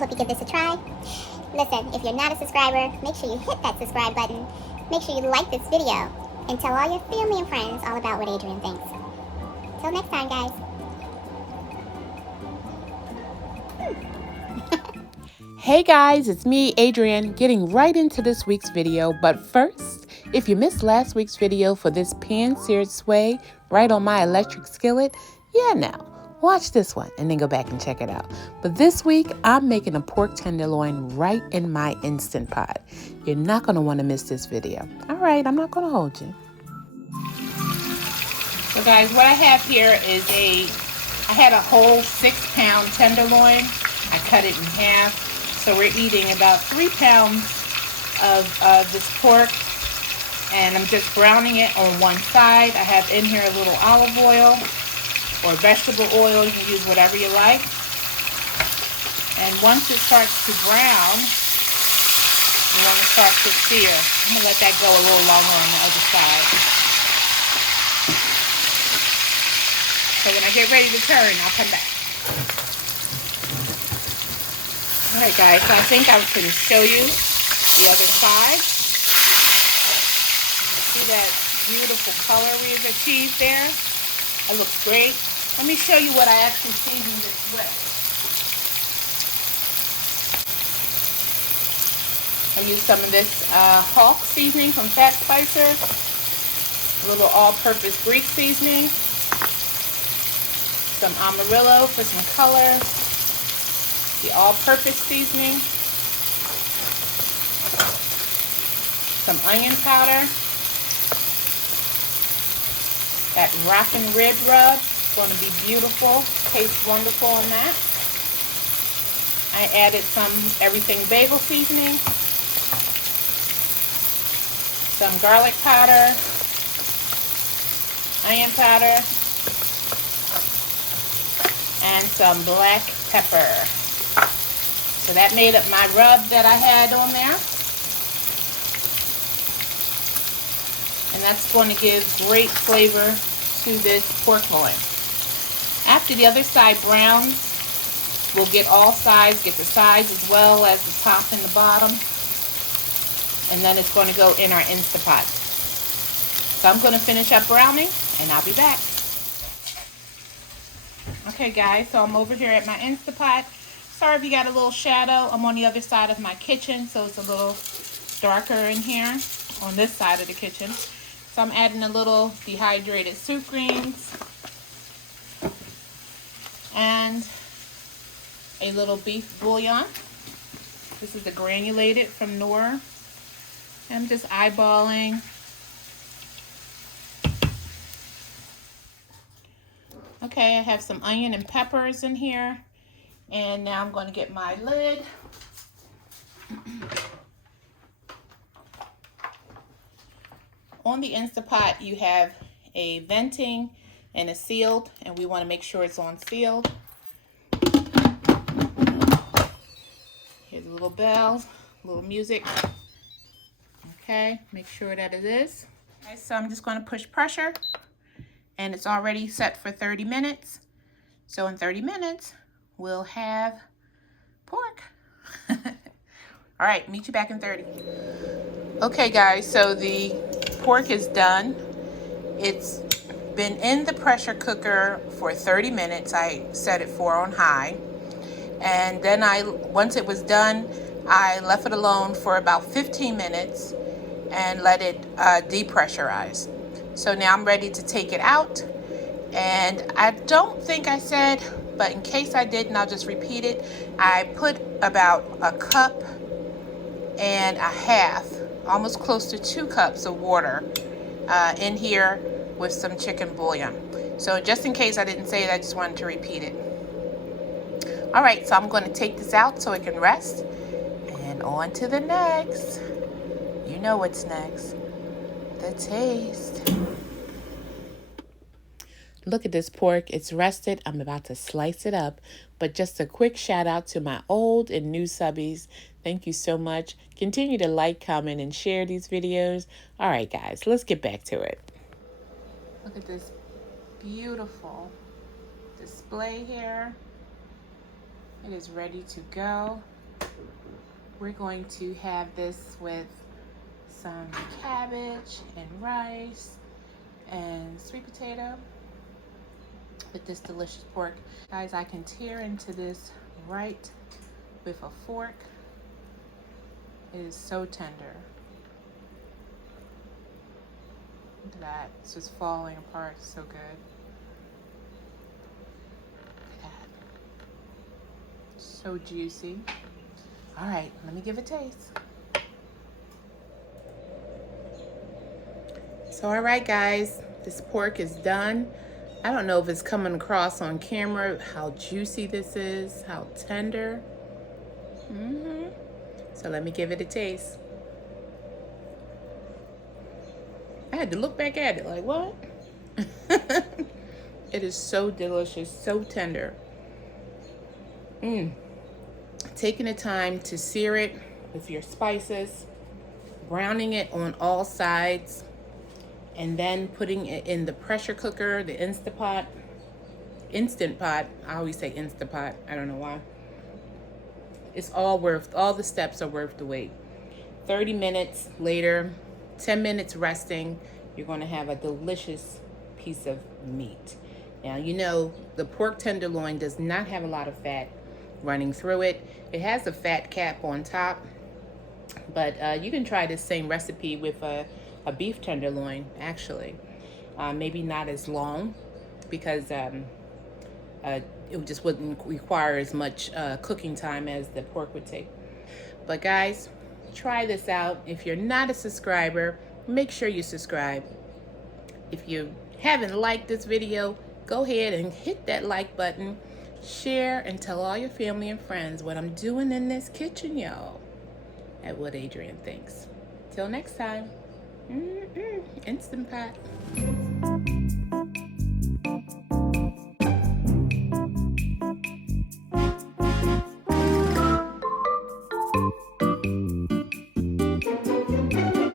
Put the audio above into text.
hope you give this a try. Listen, if you're not a subscriber, make sure you hit that subscribe button. Make sure you like this video. And tell all your family and friends all about what Adrian thinks. Till next time, guys. Hey guys, it's me, Adrian, getting right into this week's video. But first, if you missed last week's video for this pan-seared sway right on my electric skillet, now, watch this one and then go back and check it out. But this week, I'm making a pork tenderloin right in my Instant Pot. You're not going to want to miss this video. All right, I'm not going to hold you. So guys, what I have here is I had a whole 6-pound tenderloin. I cut it in half. So we're eating about 3 pounds of this pork, and I'm just browning it on one side. I have in here a little olive oil or vegetable oil. You can use whatever you like. And once it starts to brown, you want to start to sear. I'm going to let that go a little longer on the other side. So when I get ready to turn, I'll come back. Alright guys, so I think I can show you the other side. You see that beautiful color we have achieved there? That looks great. Let me show you what I actually seasoned this with. I used some of this Hawk seasoning from Fat Spicer, a little all-purpose Greek seasoning, some Amarillo for some color, the all-purpose seasoning, some onion powder, that rockin' rib rub. It's going to be beautiful, tastes wonderful on that. I added some everything bagel seasoning, some garlic powder, onion powder, and some black pepper. So that made up my rub that I had on there. And that's going to give great flavor to this pork loin. After the other side browns, we'll get all sides, get the sides as well as the top and the bottom. And then it's going to go in our Instant Pot. So I'm going to finish up browning and I'll be back. Okay guys, so I'm over here at my Instant Pot. Sorry if you got a little shadow. I'm on the other side of my kitchen, so it's a little darker in here on this side of the kitchen. So I'm adding a little dehydrated soup greens and a little beef bouillon. This is the granulated from Noor. I'm just eyeballing. Okay, I have some onion and peppers in here. And now I'm going to get my lid. On the Instant Pot, you have a venting and a sealed, and we want to make sure it's on sealed. Here's a little bell, a little music. Okay, make sure that it is. Okay, so I'm just going to push pressure, and it's already set for 30 minutes. So in 30 minutes, we'll have pork. All right, meet you back in 30. Okay guys, so the pork is done. It's been in the pressure cooker for 30 minutes. I set it for on high. And then once it was done, I left it alone for about 15 minutes and let it depressurize. So now I'm ready to take it out. And I don't think I said, but in case I didn't, I'll just repeat it. I put about a cup and a half, almost close to 2 cups of water in here with some chicken bouillon. So just in case I didn't say it, I just wanted to repeat it. All right, so I'm going to take this out so it can rest. And on to the next. You know what's next. The taste. Look at this pork. It's rested. I'm about to slice it up. But just a quick shout out to my old and new subbies. Thank you so much. Continue to like, comment, and share these videos. All right, guys, let's get back to it. Look at this beautiful display here. It is ready to go. We're going to have this with some cabbage and rice and sweet potato with this delicious pork. Guys, I can tear into this right with a fork. It is so tender. Look at that. It's just falling apart. It's so good. Look at that. So juicy. All right, let me give it a taste. So, all right, guys, this pork is done. I don't know if it's coming across on camera how juicy this is, how tender. So let me give it a taste. I had to look back at it like, what? It is so delicious, so tender. Taking the time to sear it with your spices, browning it on all sides, and then putting it in the pressure cooker, the Instant Pot. I always say Instapot. I don't know why. It's all the steps are worth the wait. 30 minutes later, 10 minutes resting, you're going to have a delicious piece of meat. Now, you know, the pork tenderloin does not have a lot of fat running through it. It has a fat cap on top, but you can try this same recipe with a beef tenderloin, actually. Maybe not as long, because it just wouldn't require as much cooking time as the pork would take. But guys, try this out. If you're not a subscriber, make sure you subscribe. If you haven't liked this video, go ahead and hit that like button. Share and tell all your family and friends what I'm doing in this kitchen, y'all, at What Adrian Thinks. Till next time. Instant Pot.